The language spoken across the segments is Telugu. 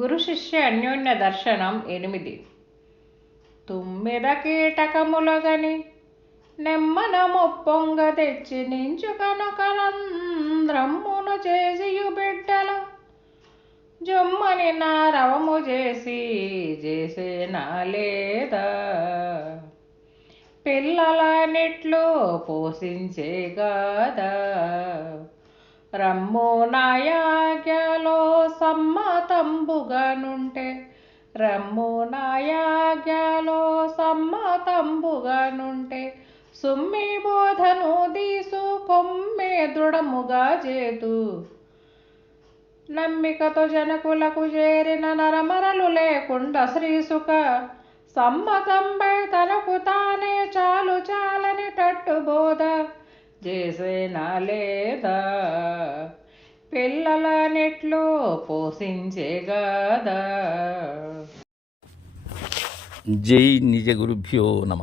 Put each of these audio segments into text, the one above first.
గురు శిష్య అన్యోన్య దర్శనం ఎనిమిది. తుమ్మిద కీటకములగని నెమ్మన మొప్పొంగ తెచ్చి నించుకనొక రంధ్రమ్మును చేసియు బిడ్డల. జొమ్మని నా రవము చేసి చేసేనా లేదా. పిల్లలనిట్లో పోషించే గాదా. రమ్ము నాయాజ్ఞలో సమ్మతంబుగానుంటే రమ్ము నాయాజ్ఞలో సమ్మతంబుగానుంటే సుమ్మి బోధను దీసు కొమ్మే దృఢముగా చేతు. నమ్మికతో జనకులకు చేరిన నరమరలు లేకుండా శ్రీసుక సమ్మతంపై తనకు తానే చాలు చాలని టట్టు బోధ. చేసేనా లేదా? పిల్లల నెట్లో పోషించే గాదా? జై నిజ గురుభ్యో నమ.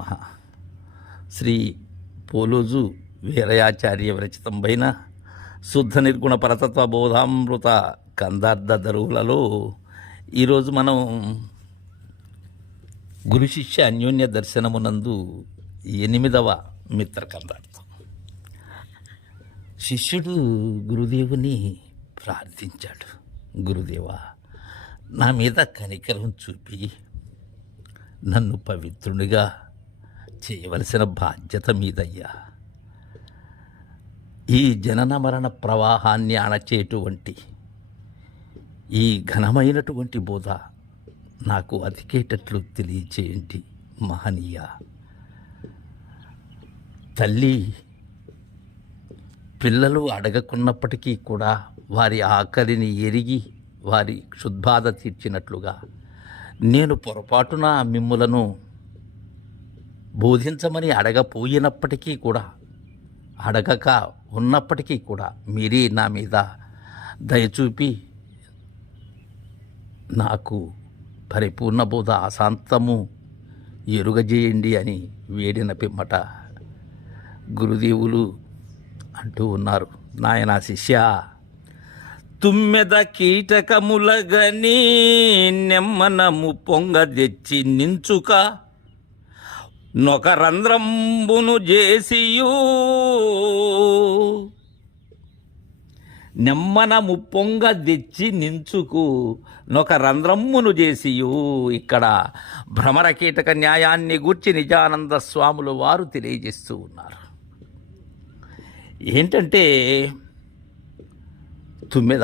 శ్రీ పోలోజు వీరయాచార్య విరచితంపైన శుద్ధ నిర్గుణ పరతత్వ బోధామృత కందార్థ దరువులలో ఈరోజు మనం గురు శిష్య అన్యోన్య దర్శనమునందు ఎనిమిదవ మిత్ర కందార్థం. శిష్యుడు గురుదేవుని ప్రార్థించాడు. గురుదేవా నా మీద కనికరం చూపి నన్ను పవిత్రునిగా చేయవలసిన బాధ్యత మీదయ్యా. ఈ జనన మరణ ప్రవాహాన్ని అణచేటువంటి ఈ ఘనమైనటువంటి బోధ నాకు అతికేటట్లు తెలియచేయండి మహనీయ. తల్లి పిల్లలు అడగకున్నప్పటికీ కూడా వారి ఆకలిని ఎరిగి వారి క్షుద్బాధ తీర్చినట్లుగా నేను పొరపాటున మిమ్ములను బోధించమని అడగపోయినప్పటికీ కూడా అడగక ఉన్నప్పటికీ కూడా మీరే నా మీద దయచూపి నాకు పరిపూర్ణ బోధ అశాంతము ఎరుగజేయండి అని వేడిన పిమ్మట గురుదేవులు అంటూ ఉన్నారు. నాయన శిష్య తుమ్మెద కీటకములగని నెమ్మనము పొంగ తెచ్చి నించుక నొకరంధ్రంబును చేసియు నెమ్మనము పొంగ తెచ్చి నించుకు నొక రంధ్రమ్మును చేసియు ఇక్కడ భ్రమర కీటక న్యాయాన్ని గూర్చి నిజానంద స్వాములు వారు తెలియజేస్తూ ఉన్నారు. ఏంటంటే తుమ్మెద?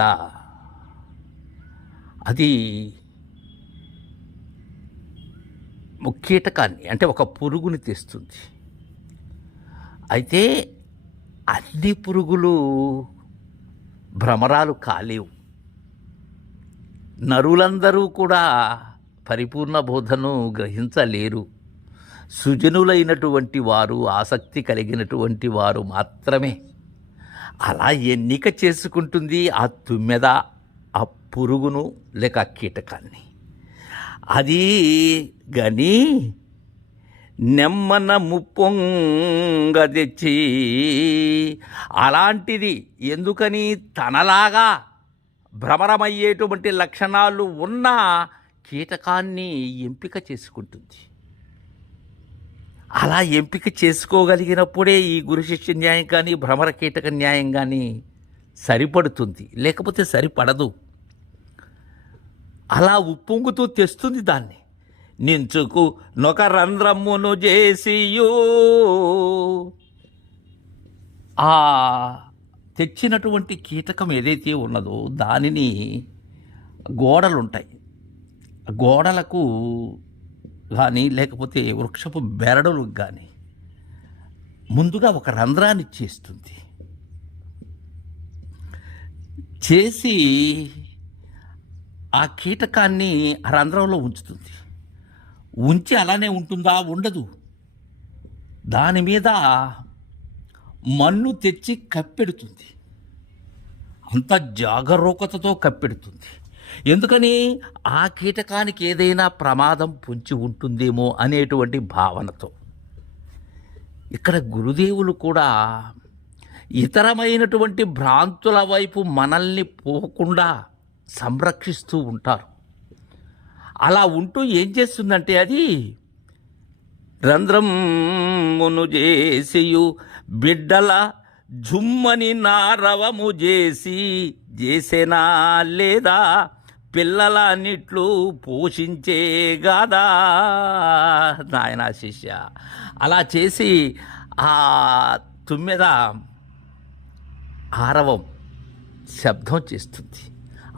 అది కీటకాన్ని అంటే ఒక పురుగుని తెస్తుంది. అయితే అన్ని పురుగులు భ్రమరాలు కాలేవు. నరులందరూ కూడా పరిపూర్ణ బోధను గ్రహించలేరు. సుజనులైనటువంటి వారు ఆసక్తి కలిగినటువంటి వారు మాత్రమే. అలా ఎన్నిక చేసుకుంటుంది ఆ తుమ్మెద ఆ పురుగును లేక కీటకాన్ని. అది గని నెమ్మన ముప్పొంగ తెచ్చి అలాంటిది ఎందుకని తనలాగా భ్రమరమయ్యేటువంటి లక్షణాలు ఉన్న కీటకాన్ని ఎంపిక చేసుకుంటుంది. అలా ఎంపిక చేసుకోగలిగినప్పుడే ఈ గురు శిష్య న్యాయం కానీ భ్రమర కీటక న్యాయం కానీ సరిపడుతుంది. లేకపోతే సరిపడదు. అలా ఉప్పొంగుతూ తెస్తుంది దాన్ని. నించుకు నొక రంధ్రమును చేసియు. ఆ తెచ్చినటువంటి కీటకం ఏదైతే ఉన్నదో దానిని గోడలుంటాయి. గోడలకు కానీ లేకపోతే వృక్షపు బెరడులకు కానీ ముందుగా ఒక రంధ్రాన్ని చేస్తుంది. చేసి ఆ కీటకాన్ని ఆ రంధ్రంలో ఉంచుతుంది. ఉంచి అలానే ఉంటుందా? ఉండదు. దాని మీద మన్ను తెచ్చి కప్పెడుతుంది. అంత జాగరూకతతో కప్పెడుతుంది. ఎందుకని ఆ కీటకానికి ఏదైనా ప్రమాదం పొంచి ఉంటుందేమో అనేటువంటి భావనతో. ఇక్కడ గురుదేవులు కూడా ఇతరమైనటువంటి భ్రాంతుల వైపు మనల్ని పోకుండా సంరక్షిస్తూ ఉంటారు. అలా ఉంటూ ఏం చేస్తుందంటే అది రంధ్రమును చేసియు బిడ్డల జుమ్మని నారవము చేసి చేసేనా లేదా? పిల్లలన్నిట్లు పోషించే గాదా? నాయన శిష్య అలా చేసి ఆ తుమ్మెద ఆరవం శబ్దం చేస్తుంది.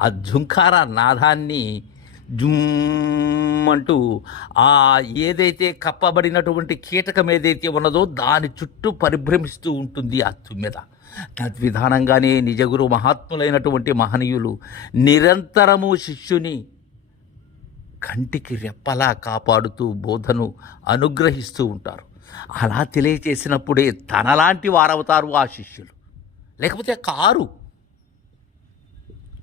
ఆ జుంకార నాదాన్ని జుమ్ అంటూ ఆ ఏదైతే కప్పబడినటువంటి కీటకం ఏదైతే ఉన్నదో దాని చుట్టూ పరిభ్రమిస్తూ ఉంటుంది ఆ తుమ్మెద. తద్విధానంగానే నిజగురు మహాత్ములైనటువంటి మహనీయులు నిరంతరము శిష్యుని కంటికి రెప్పలా కాపాడుతూ బోధను అనుగ్రహిస్తూ ఉంటారు. అలా తెలియచేసినప్పుడే తనలాంటి వారవుతారు ఆ శిష్యులు. లేకపోతే కారు.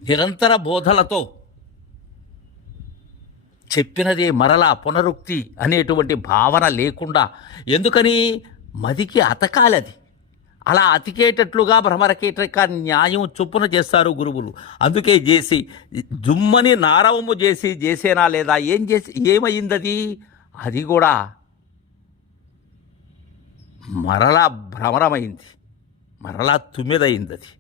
నిరంతర బోధలతో చెప్పినదే మరలా పునరుక్తి అనేటువంటి భావన లేకుండా ఎందుకని మదికి అతకాలది. అలా అతికేటట్లుగా భ్రమరకీటక న్యాయం చొప్పున చేస్తారు గురువులు. అందుకే చేసి జుమ్మని నారవము చేసి చేసేనా లేదా? ఏం చేసి ఏమైందది? అది కూడా మరలా భ్రమరమైంది. మరలా తుమ్మిదయింది అది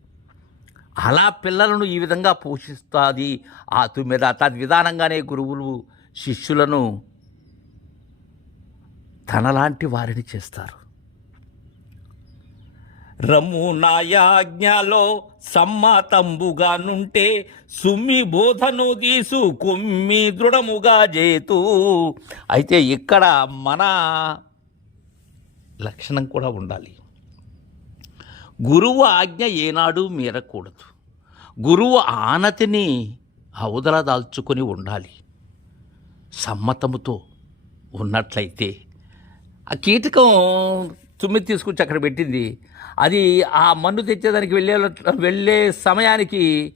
అలా పిల్లలను ఈ విధంగా పోషిస్తుంది. ఆ తుమ్మిద తద్విధానంగానే గురువులు శిష్యులను తనలాంటి వారిని చేస్తారు. రమ్ము నాయాజ్ఞలో సమ్మతంబుగా నుంటే సుమ్మి బోధను తీసు కుమ్మి దృఢముగా చేతూ అయితే ఇక్కడ మన లక్షణం కూడా ఉండాలి. గురువు ఆజ్ఞ ఏనాడు మీరకూడదు. గురువు ఆనతిని అవదలదాల్చుకొని ఉండాలి. సమ్మతముతో ఉన్నట్లయితే ఆ కీటకం తుమ్మిది తీసుకొచ్చి అక్కడ పెట్టింది. అది ఆ మన్ను తెచ్చేదానికి వెళ్ళే వెళ్ళే సమయానికి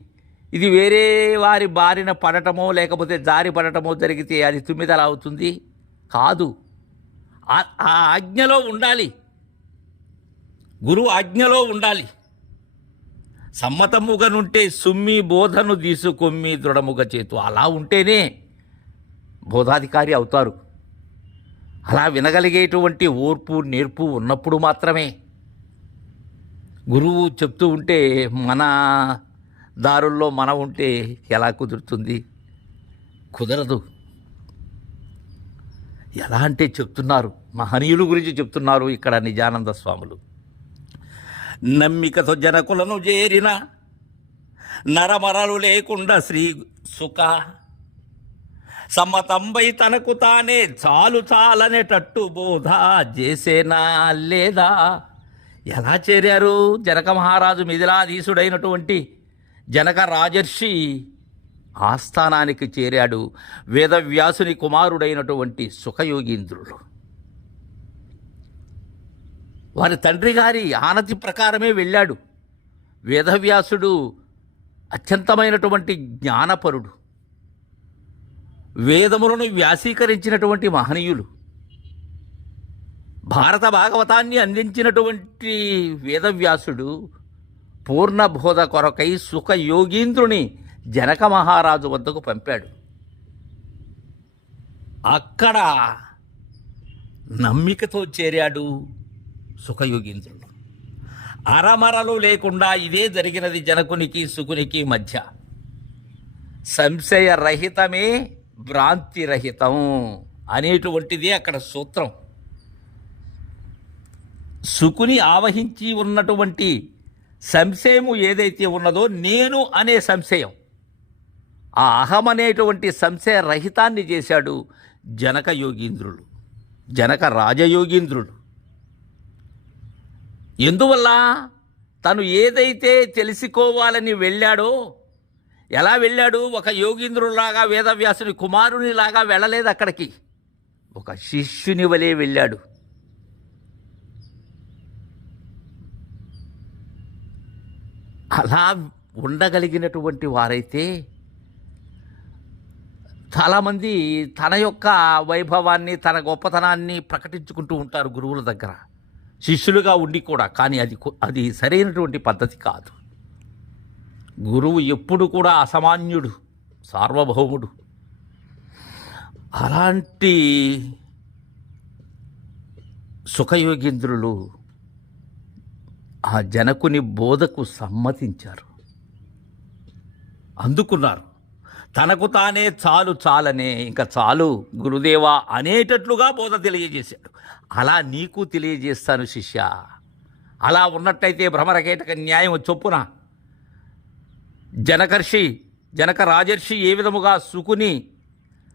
ఇది వేరే వారి బారిన పడటమో లేకపోతే జారి పడటమో జరిగితే అది తుమ్మిదలా అవుతుంది? కాదు. ఆ- ఆ ఆజ్ఞలో ఉండాలి. గురువు ఆజ్ఞలో ఉండాలి. సమ్మతముగా నుంటే సుమ్మి బోధను తీసుకొమ్మి దృఢముగా చేతు అలా ఉంటేనే బోధాధికారి అవుతారు. అలా వినగలిగేటువంటి ఓర్పు నేర్పు ఉన్నప్పుడు మాత్రమే గురువు చెప్తూ ఉంటే మన దారుల్లో మనం ఉంటే ఎలా కుదురుతుంది? కుదరదు. ఎలా అంటే చెప్తున్నారు మహనీయుల గురించి చెప్తున్నారు ఇక్కడ నిజానంద స్వాములు. నమ్మికతో జనకులను చేరిన నరమరలు లేకుండా శ్రీ సుఖ సమతంబై తనకు తానే చాలు చాలనేటట్టు బోధ చేసేనా లేదా? ఎలా చేరారు? జనక మహారాజు మిథిలాధీసుడైనటువంటి జనక రాజర్షి ఆస్థానానికి చేరాడు. వేదవ్యాసుని కుమారుడైనటువంటి సుఖయోగీంద్రుడు. వారి తండ్రి గారి ఆనతి ప్రకారమే వెళ్ళాడు. వేదవ్యాసుడు అత్యంతమైనటువంటి జ్ఞానపరుడు. వేదములను వ్యాసీకరించినటువంటి మహనీయులు. భారత భాగవతాన్ని అందించినటువంటి వేదవ్యాసుడు పూర్ణ బోధ కొరకై సుఖ యోగీంద్రుని జనక మహారాజు వద్దకు పంపాడు. అక్కడ నమ్మికతో చేరాడు సుఖయోగీంద్రుడు. అరమరలు లేకుండా ఇదే జరిగినది జనకునికి సుకునికి మధ్య. సంశయ రహితమే భ్రాంతి రహితం అనేటువంటిది అక్కడ సూత్రం. సుకుని ఆవహించి ఉన్నటువంటి సంశయము ఏదైతే ఉన్నదో నేను అనే సంశయం. ఆ అహం అనేటువంటి సంశయ రహితాన్ని చేశాడు జనక యోగీంద్రుడు జనక రాజయోగీంద్రుడు. ఎందువల్ల? తను ఏదైతే తెలుసుకోవాలని వెళ్ళాడో ఎలా వెళ్ళాడు? ఒక యోగీంద్రులాగా వేదవ్యాసుని కుమారునిలాగా వెళ్ళలేదు అక్కడికి. ఒక శిష్యుని వలె వెళ్ళాడు. అలా ఉండగలిగినటువంటి వారైతే చాలామంది తన యొక్క వైభవాన్ని తన గొప్పతనాన్ని ప్రకటించుకుంటూ ఉంటారు గురువుల దగ్గర. శిష్యులుగా ఉండి కూడా కానీ అది అది సరైనటువంటి పద్ధతి కాదు. గురువు ఎప్పుడు కూడా అసామాన్యుడు సార్వభౌముడు. అలాంటి సుఖయోగేంద్రులు ఆ జనకుని బోధకు సమ్మతించారు. అందుకున్నారు. తనకు తానే చాలు చాలనే ఇంకా చాలు గురుదేవా అనేటట్లుగా బోధ తెలియజేశాడు. అలా నీకు తెలియజేస్తాను శిష్య. అలా ఉన్నట్టయితే భ్రమరకేటక న్యాయం చొప్పున జనకర్షి జనక రాజర్షి ఏ విధముగా సుకుని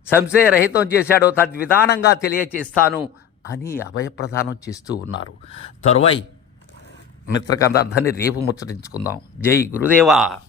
సంశయరహితం చేశాడో తద్విధానంగా తెలియచేస్తాను అని అభయప్రదానం చేస్తూ ఉన్నారు. తరువాయి మిత్రకందార్థాన్ని రేపు ముచ్చటించుకుందాం. జై గురుదేవా!